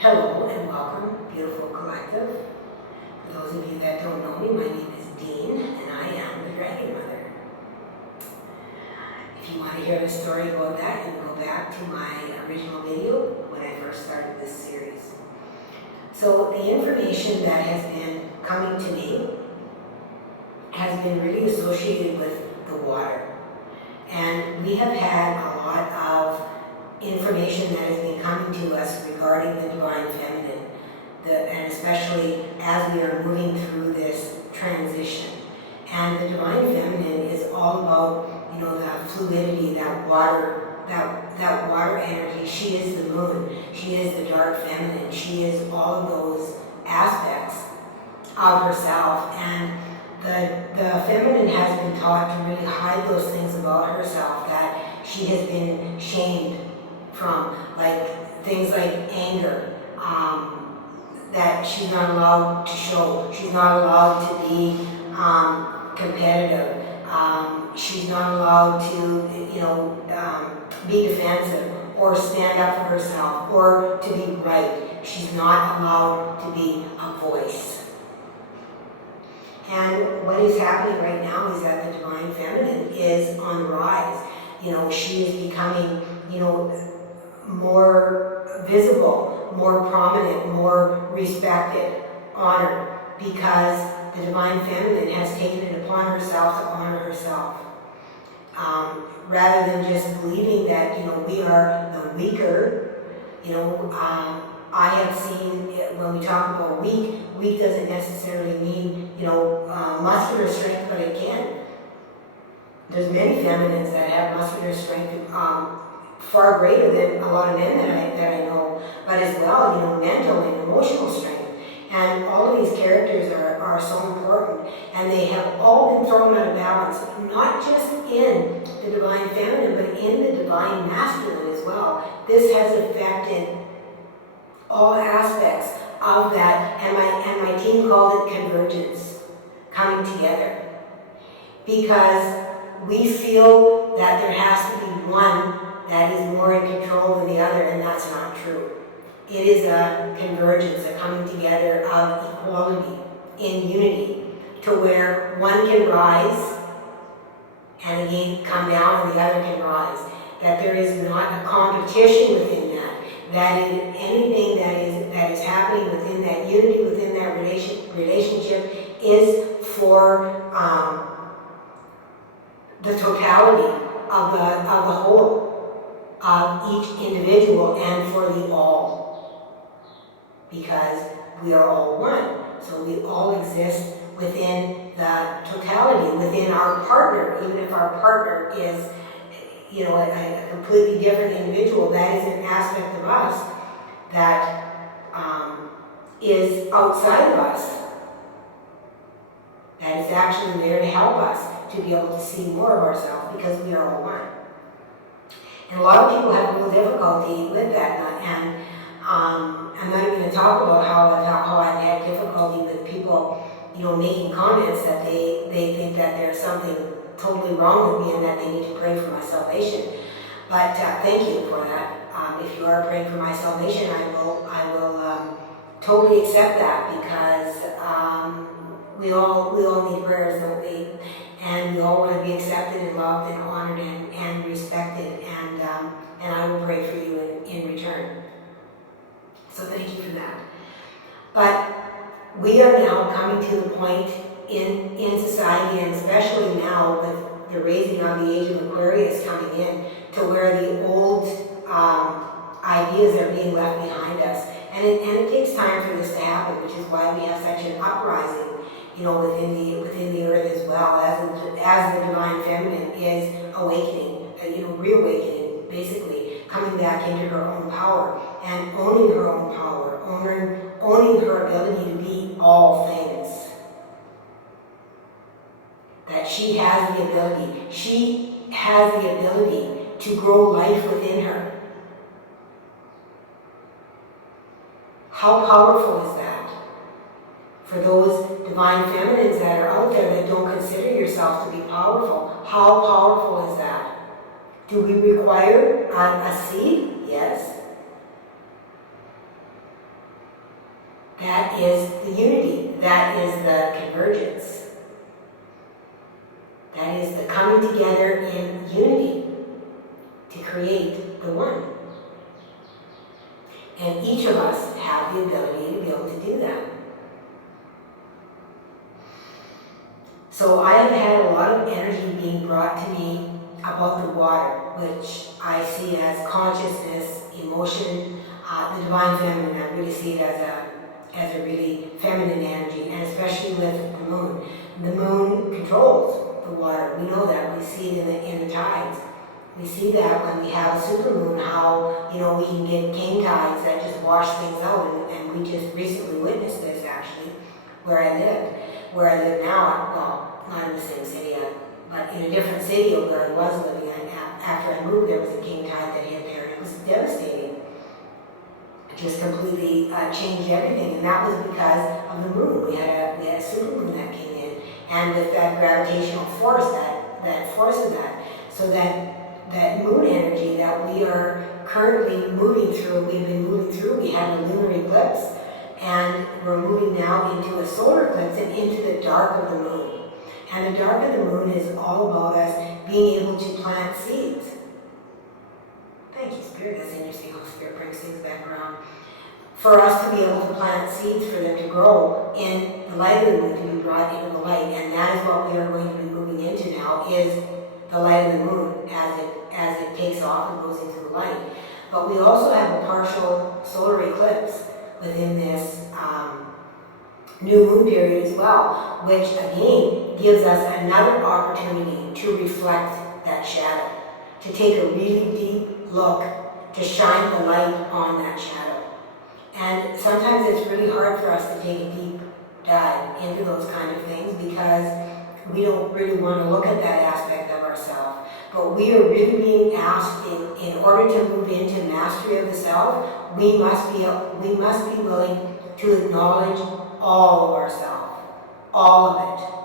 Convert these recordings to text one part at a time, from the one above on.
Hello and welcome, beautiful collective. For those of you that don't know me, my name is Dene and I am the Dragon Mother. If you want to hear the story about that, you can go back to my original video when I first started this series. So the information that has been coming to me has been really associated with the water. And we have had a lot of information that has been coming to us regarding the Divine Feminine, and especially as we are moving through this transition. And the Divine Feminine is all about, the fluidity, that water energy. She is the moon. She is the dark feminine. She is all of those aspects of herself. And the feminine has been taught to really hide those things about herself that she has been shamed from, like things like anger, that she's not allowed to show. She's not allowed to be competitive. She's not allowed to, be defensive or stand up for herself or to be right. She's not allowed to be a voice. And what is happening right now is that the Divine Feminine is on the rise. She is becoming, more visible, more prominent, more respected, honored, because the Divine Feminine has taken it upon herself to honor herself. Rather than just believing that, we are the weaker, I have seen, when we talk about weak doesn't necessarily mean, muscular strength, but again, there's many feminines that have muscular strength far greater than a lot of men that I know, but as well, mental and emotional strength. And all of these characters are so important, and they have all been thrown out of balance, not just in the Divine Feminine, but in the Divine Masculine as well. This has affected all aspects of that, and my team called it convergence, coming together. Because we feel that there has to be one that is more in control than the other, and that's not true. It is a convergence, a coming together of equality in unity, to where one can rise and again come down and the other can rise. That there is not a competition within that. That anything that is happening within that unity, within that relationship, is for the totality of the whole, of each individual, and for the all. Because we are all one. So we all exist within the totality, within our partner. Even if our partner is, a completely different individual, that is an aspect of us that is outside of us. That is actually there to help us to be able to see more of ourselves, because we are all one. And a lot of people have real difficulty with that, and I'm not even going to talk about how I've had difficulty with people, making comments that they think that there's something totally wrong with me and that they need to pray for my salvation. But thank you for that. If you are praying for my salvation, I will totally accept that, because we all need prayers, don't we? And we all want to be accepted and loved and honored and respected, and I will pray for you in return. So thank you for that. But we are now coming to the point in society, and especially now with the raising of the age of Aquarius coming in, to where the old ideas are being left behind us. And it takes time for this to happen, which is why we have such an uprising, within the earth, as well as the Divine Feminine is awakening, reawakening, basically coming back into her own power and owning her own power, owning her ability to be all things. That she has the ability to grow life within her. How powerful is that? For those divine feminines that are out there that don't consider yourself to be powerful, how powerful is that? Do we require a seed? Yes. That is the unity. That is the convergence. That is the coming together in unity to create the one. And each of us have the ability to be able to do that. So I have had a lot of energy being brought to me about the water, which I see as consciousness, emotion, the divine feminine. I really see it as a really feminine energy, and especially with the moon. The moon controls the water. We know that. We see it in the tides. We see that when we have a supermoon, how we can get king tides that just wash things out, and we just recently witnessed this actually, where I lived. Where I live now, well, not in the same city, but in a different city of where I was living. After I moved, there was a king tide that hit there, and it was devastating. It just completely changed everything, and that was because of the moon. We had a supermoon that came in, and with that gravitational force, that forces that, so that moon energy that we are currently moving through, we've been moving through. We had a lunar eclipse, and we're moving now into a solar eclipse and into the dark of the moon. And the dark of the moon is all about us being able to plant seeds. Thank you, Spirit. That's interesting how Spirit brings things back around. For us to be able to plant seeds, for them to grow in the light of the moon, to be brought into the light. And that is what we are going to be moving into now, is the light of the moon as it takes off and goes into the light. But we also have a partial solar eclipse within this new moon period as well, which again gives us another opportunity to reflect that shadow, to take a really deep look, to shine the light on that shadow. And sometimes it's really hard for us to take a deep dive into those kind of things because we don't really want to look at that aspect of ourselves. But we are really being asked, in order to move into mastery of the self, we must be willing to acknowledge all of ourselves, all of it.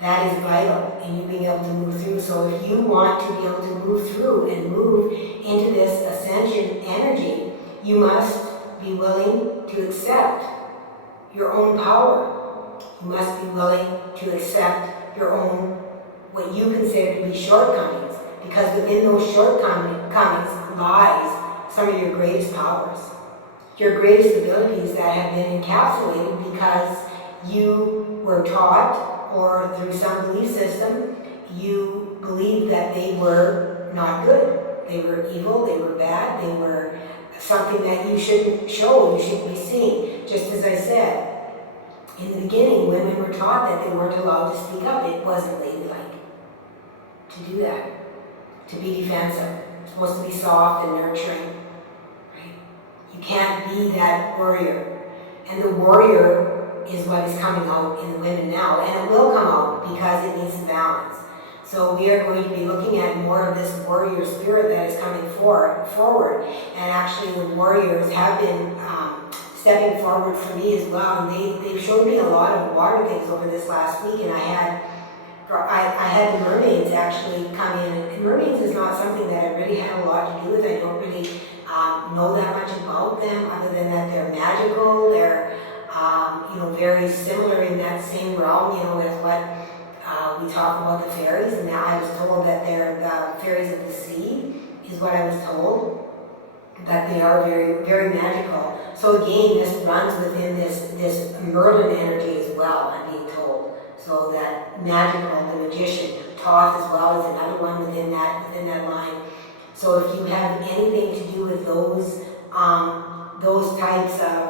That is vital in you being able to move through. So if you want to be able to move through and move into this ascension energy, you must be willing to accept your own power. You must be willing to accept your own, what you consider to be shortcomings, because within those shortcomings lies some of your greatest powers, your greatest abilities that have been encapsulated because you were taught, or through some belief system, you believed that they were not good. They were evil, they were bad, they were something that you shouldn't show, you shouldn't be seen. Just as I said, in the beginning, women were taught that they weren't allowed to speak up. It wasn't ladylike to do that, to be defensive. It's supposed to be soft and nurturing, right? You can't be that warrior. And the warrior is what is coming out in the women now, and it will come out because it needs to balance. So we are going to be looking at more of this warrior spirit that is coming forward. And actually the warriors have been stepping forward for me as well, and they've showed me a lot of water things over this last week, and I had the mermaids actually come in, and mermaids is not something that I really had a lot to do with. I don't really know that much about them, other than that they're magical, they're very similar in that same realm, as what we talk about the fairies, and now I was told that they're the fairies of the sea, is what I was told, that they are very, very magical. So again, this runs within this Merlin energy as well, I'm being told. So that magical, the magician, Thoth as well is another one within that line. So if you have anything to do with those types of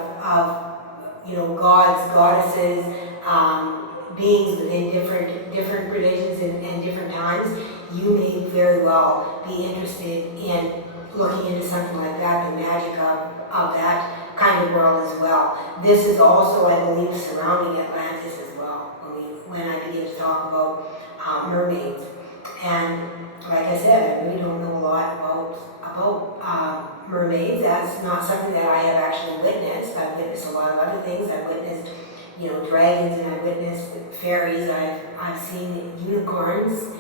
gods, goddesses, beings within different religions and different times, you may very well be interested in looking into something like that, the magic of that kind of world as well. This is also, I believe, surrounding Atlantis as well, when I begin to talk about mermaids. And like I said, I really don't know a lot about mermaids. That's not something that I have actually witnessed. I've witnessed a lot of other things. I've witnessed, dragons, and I've witnessed fairies. I've seen unicorns.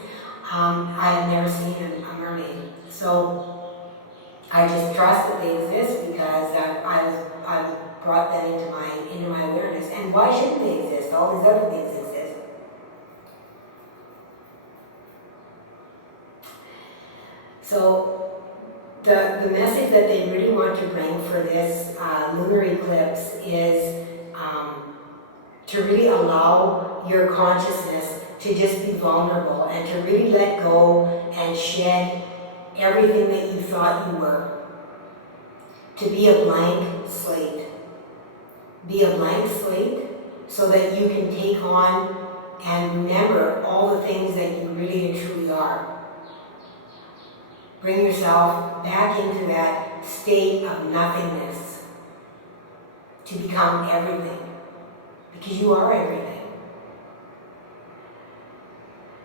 I have never seen a mermaid. So I just trust that they exist because I I brought that into my awareness. And why shouldn't they exist? All these other things exist. So the message that they really want to bring for this lunar eclipse is to really allow your consciousness to just be vulnerable and to really let go and shed everything that you thought you were. To be a blank slate. Be a blank slate so that you can take on and remember all the things that you really and truly are. Bring yourself back into that state of nothingness to become everything. Because you are everything.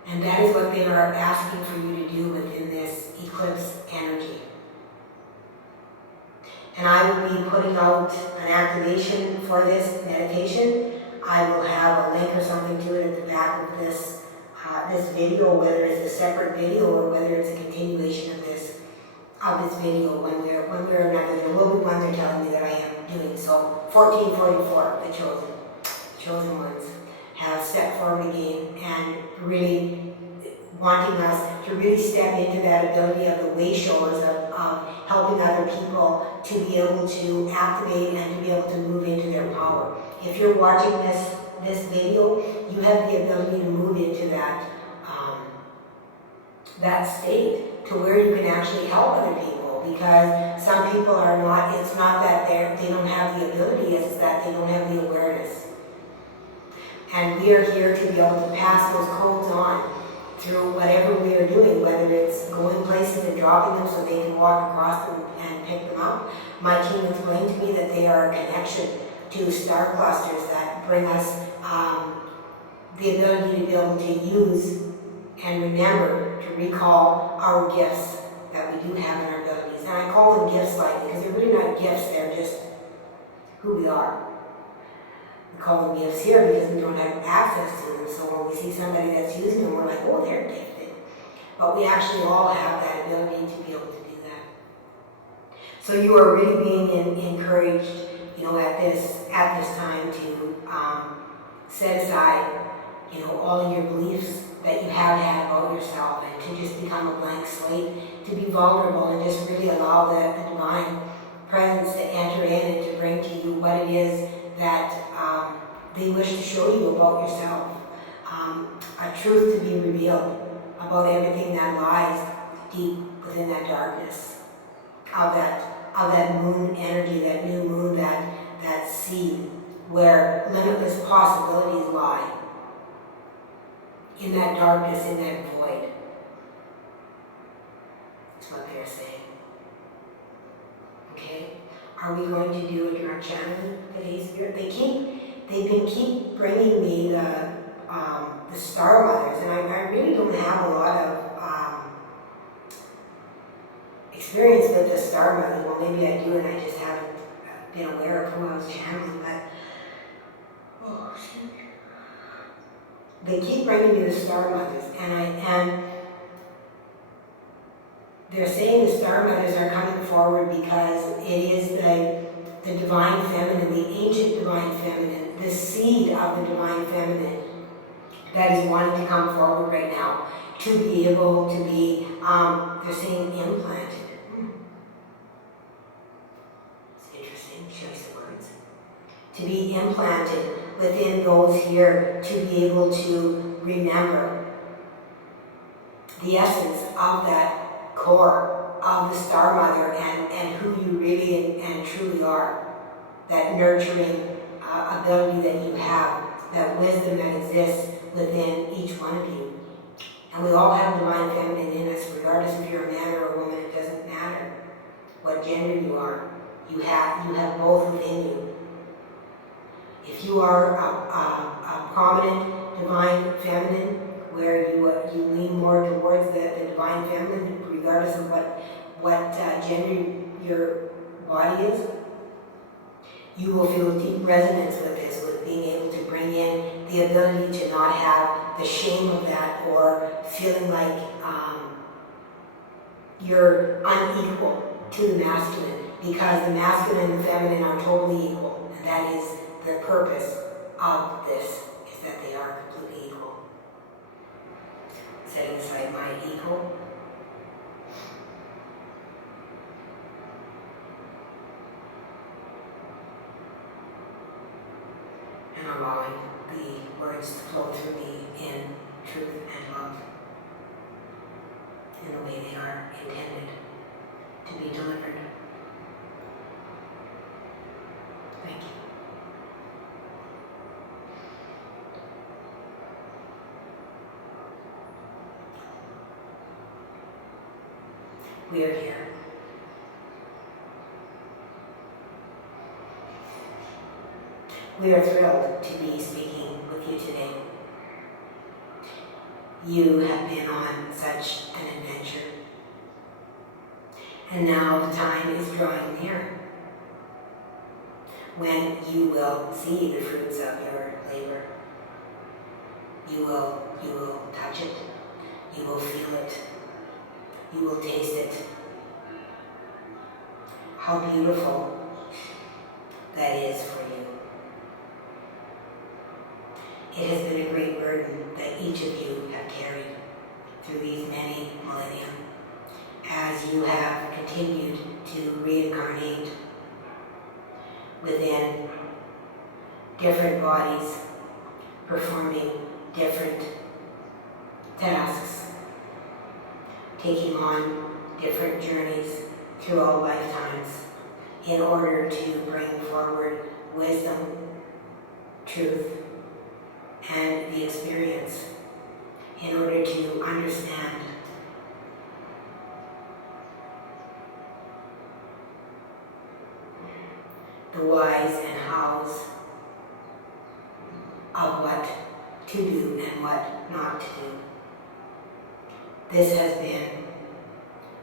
And that is what they are asking for you to do within this eclipse energy. And I will be putting out an activation for this meditation. I will have a link or something to it at the back of this video, whether it's a separate video or whether it's a continuation of this video when we're another. There will be one they're telling me that I am doing. So 1444, the chosen ones, have stepped forward again and really wanting us to really step into that ability of the way showers of helping other people to be able to activate and to be able to move into their power. If you're watching this video, you have the ability to move into that state to where you can actually help other people, because some people are not, it's not that they don't have the ability, it's that they don't have the awareness. And we are here to be able to pass those codes on through whatever we are doing, whether it's going places and dropping them so they can walk across them and pick them up. My team explained to me that they are a connection to star clusters that bring us the ability to be able to use and remember to recall our gifts that we do have in our abilities. And I call them gifts lightly because they're really not gifts, they're just who we are. We call them gifts here because we don't have access to them. So when we see somebody that's using them, we're like, oh, they're gifted. But we actually all have that ability to be able to do that. So you are really being encouraged, at this time to set aside, all of your beliefs that you have had about yourself and to just become a blank slate, to be vulnerable and just really allow the divine presence to enter in and to bring to you what it is that they wish to show you about yourself. A truth to be revealed about everything that lies deep within that darkness of that moon energy, that new moon, that seed where limitless possibilities lie. In that darkness, in that void. That's what they're saying. Okay? Are we going to do a direct channeling today, Spirit? They've been keep bringing me the star mothers, and I really don't have a lot of experience with the star mothers. Well, maybe I do, and I just haven't been aware of who I was channeling. But they keep bringing me the star mothers, and they're saying the star mothers are coming forward because it is the divine feminine, the ancient divine feminine, the seed of the divine feminine that is wanting to come forward right now to be able to be, they're saying implanted. It's interesting choice of words. To be implanted within those here to be able to remember the essence of that core of the Star Mother and who you really and truly are. That nurturing ability that you have, that wisdom that exists within each one of you. And we all have divine feminine in us, regardless if you're a man or a woman, it doesn't matter what gender you are. You have both within you. If you are a prominent divine feminine, where you lean more towards the divine feminine, regardless of what gender your body is, you will feel deep resonance with this, with being able to bring in the ability to not have the shame of that or feeling like you're unequal to the masculine. because the masculine and the feminine are totally equal, and that is the purpose of this, is that they are completely equal. Setting aside my ego, and allowing the words to flow through me in truth and love, in the way they are intended to be delivered. Thank you. We are here. We are thrilled to be speaking with you today. You have been on such an adventure, and now the time is drawing near when you will see the fruits of your labor. You will touch it, you will feel it, you will taste it. How beautiful that is for you. It has been a great burden that each of you have carried through these many millennia as you have continued to reincarnate within different bodies, performing different tasks, taking on different journeys through all lifetimes in order to bring forward wisdom, truth, and the experience, in order to understand the whys and hows of what to do and what not to do. This has been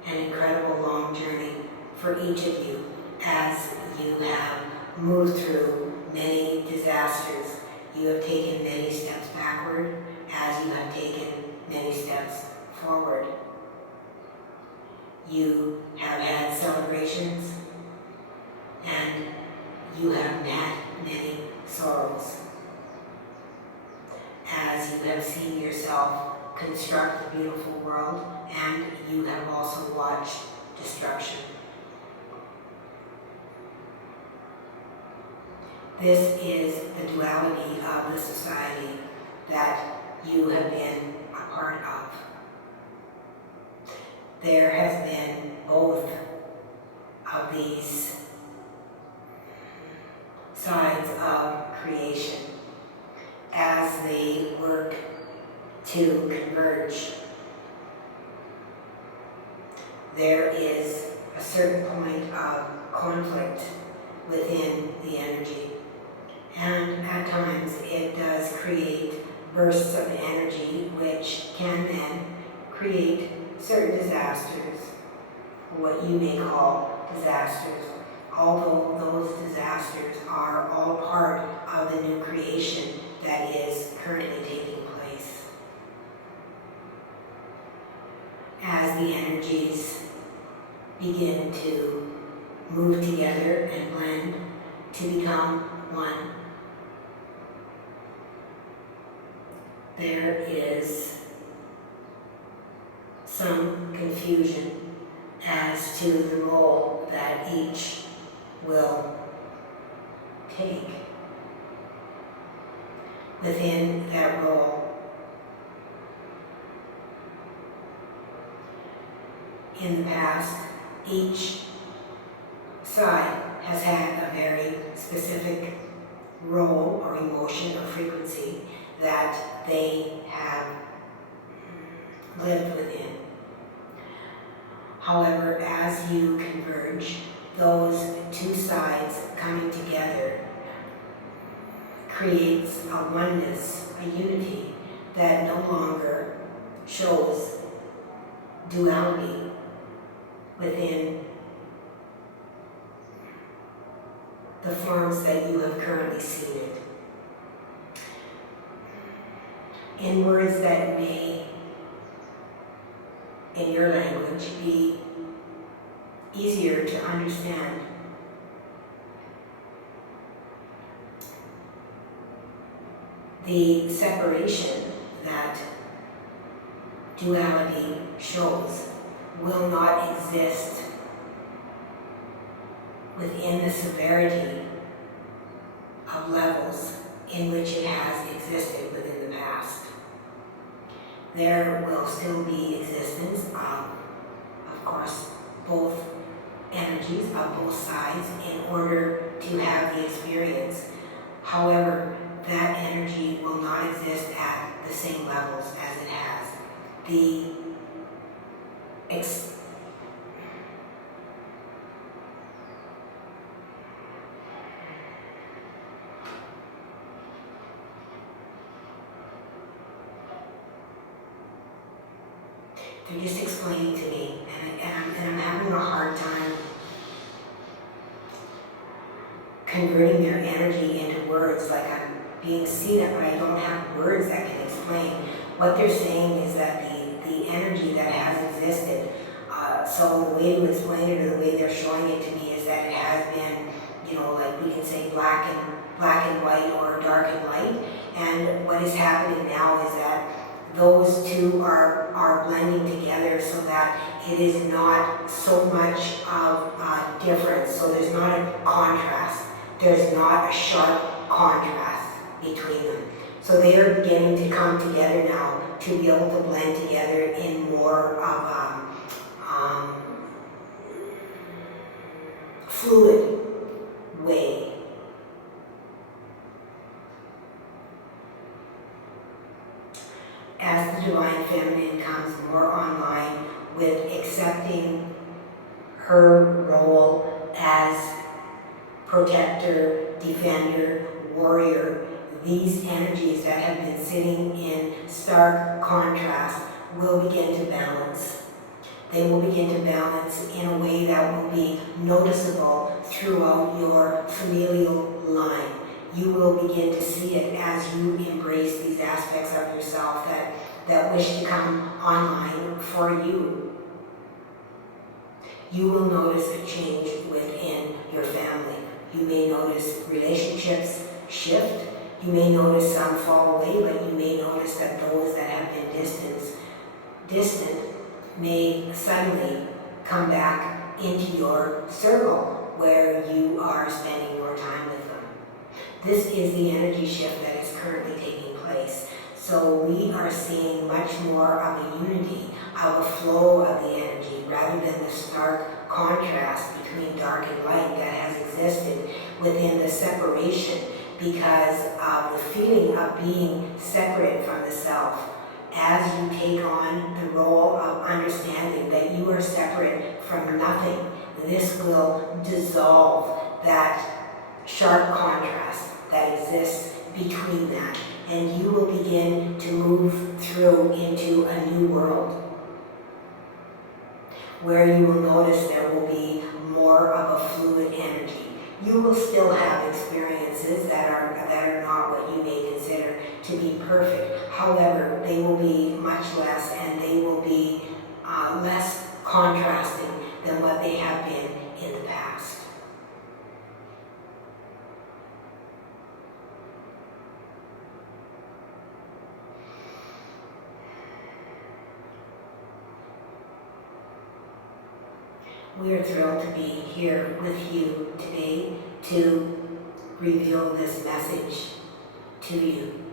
an incredible long journey for each of you as you have moved through many disasters. You have taken many steps backward as you have taken many steps forward. You have had celebrations and you have met many sorrows as you have seen yourself construct a beautiful world, and you have also watched destruction. This is the duality of the society that you have been a part of. There has been both of these sides of creation as they work to converge. There is a certain point of conflict within the energy, and at times it does create bursts of energy which can then create certain disasters, what you may call disasters, although those disasters are all part of the new creation that is currently taking place. As the energies begin to move together and blend to become one, there is some confusion as to the role that each will take. Within that role, in the past, each side has had a very specific role or emotion or frequency that they have lived within. However, as you converge, those two sides coming together creates a oneness, a unity that no longer shows duality within the forms that you have currently seen it. In words that may, in your language, be easier to understand. The separation that duality shows will not exist within the severity of levels in which it has existed within the past. There will still be existence of course, both energies of both sides in order to have the experience. However, that energy will not exist at the same levels as it has. They're just explaining to me, and I'm having a hard time converting their energy into words. Like I'm being seen it, but I don't have words that can explain. What they're saying is that the energy that has existed, so the way to explain it, or the way they're showing it to me, is that it has been, like we can say black and white, or dark and light. And what is happening now is that those two are blending together so that it is not so much of a difference. So there's not a contrast. There's not a sharp contrast between them. So they are beginning to come together now to be able to blend together in more of a fluid way. As the Divine Feminine comes more online with accepting her role as protector, defender, warrior, these energies that have been sitting in stark contrast will begin to balance. They will begin to balance in a way that will be noticeable throughout your familial line. You will begin to see it as you embrace these aspects of yourself that wish to come online for you. You will notice a change within your family. You may notice relationships shift. You may notice some fall away, but you may notice that those that have been distant may suddenly come back into your circle where you are spending more time with them. This is the energy shift that is currently taking place. So we are seeing much more of a unity, of a flow of the energy, rather than the stark contrast between dark and light that has existed within the separation because of the feeling of being separate from the self. As you take on the role of understanding that you are separate from nothing, this will dissolve that sharp contrast that exists between that, and you will begin to move through into a new world where you will notice there will be more of a fluid energy. You will still have experiences that are not what you may consider to be perfect. However, they will be much less, and they will be less contrasting than what they have been in the past. We are thrilled to be here with you today to reveal this message to you.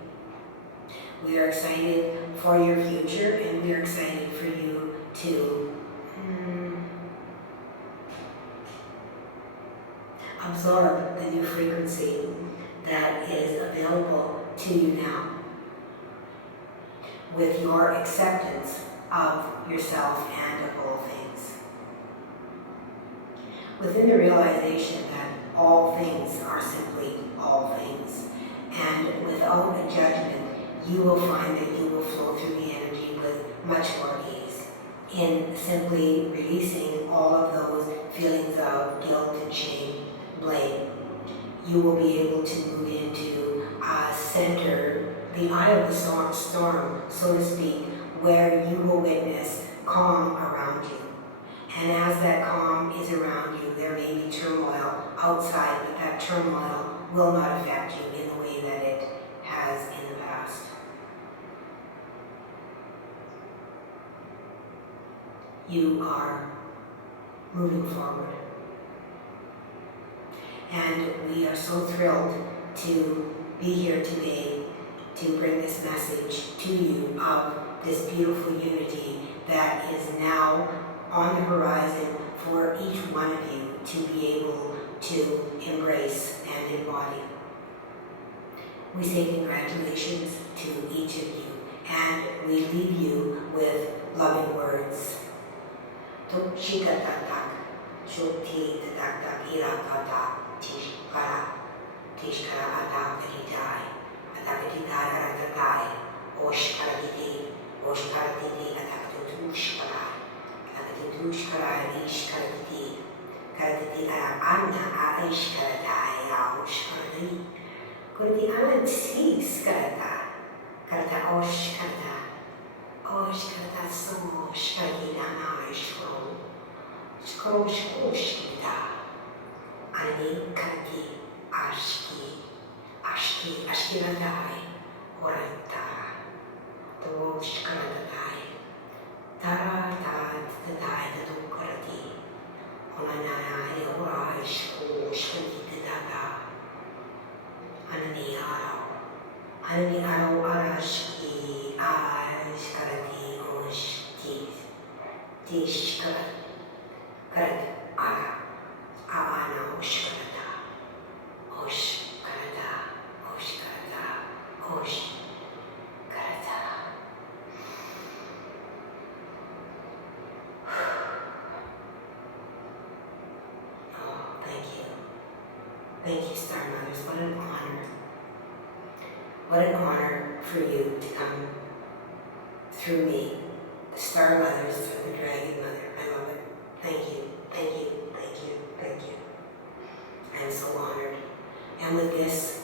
We are excited for your future, and we are excited for you to absorb the new frequency that is available to you now with your acceptance of yourself and of all things. Within the realization that all things are simply all things, and without a judgment, you will find that you will flow through the energy with much more ease in simply releasing all of those feelings of guilt and shame, blame. You will be able to move into a center, the eye of the storm, so to speak, where you will witness calm around you. And as that calm is around you. There may be turmoil outside, but that turmoil will not affect you in the way that it has in the past. You are moving forward. And we are so thrilled to be here today to bring this message to you of this beautiful unity that is now on the horizon for each one of you to be able to embrace and embody. We say congratulations to each of you, and we leave you with loving words. Tukshikatatak, shukti tatak irakata, tishkara atakatitai, atakatitai, oshkaratiti, atakatushkara, atakatushkara, ishkaratiti, karatiti anna aishkaratai, oshkarati, kurati anna tiskarata, karata oshkarata so, shkarati anna ishkaro, shkaro shkoshkita, ani karati, ashkiratai, orata, toshkaratatai, taratai, tatukarati, onanai, oraish, shkati tata, anani aro arashki, ashkarati, oshti, tishkarat, karat, ara, aana, oshkarata, oshkarata, oshkarata. Oh, thank you. Thank you, Star Mothers. What an honor. What an honor for you to come through me, the Star Mothers, through the Dragon Mother. I love it. Thank you, thank you, thank you, thank you. I am so honored. And with this,